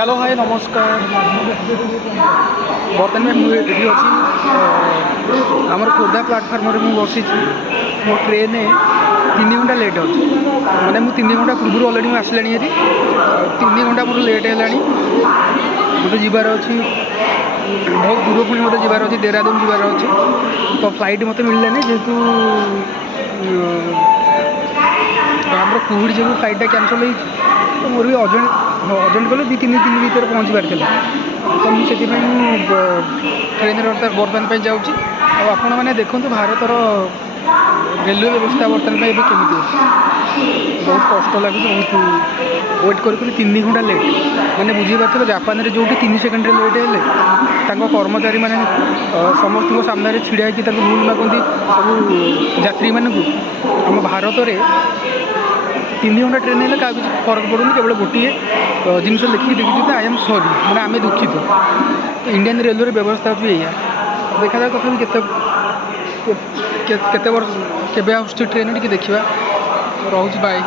Hello hi नमस्कार बर्तमान में मुझे अच्छी आमर खोर्धा प्लाटफर्म में बसी मो ट्रेन 3 घंटा लेट अच्छे मैंने मुझे 3 घंटा पूर्व अलरेडी आसला 3 घंटा मोर लेट है गोटे जीवार अच्छी बहुत दूर पुणी मत जीवार अच्छी देहरादून जीवार अच्छी तो फ्लाइट मत मिललानी जेहेतु आम कोविड जो फ्लाइटा कैंसल हो तो मोर भी अर्जेंट कले 2-3 दिन भितर पहुँची पार तो मुझे ट्रेन बर्तमान जाऊँगी आपण मैंने देखु भारतर रेलवे व्यवस्था बर्तमान केमी अच्छे बहुत कष्ट लगे बहुत वेट कर 3 घंटा लेट मैंने बुझीपार जापान जो 3 सेकेंड लेट है कर्मचारी मैंने समस्त सामने छिड़ा भूल मागती सब यात्री मानू आम भारत में 3 घंटा ट्रेन है क्या फरक पड़ूनी केवल गोटे जिनस लिखिकी देखी आई एम सॉरी मैंने आम दुखित तो इंडियन रेलवे व्यवस्था भी या देखा जाए तथा केते वर्ष केबे आस ट्रेन टी देखा रोच बाय।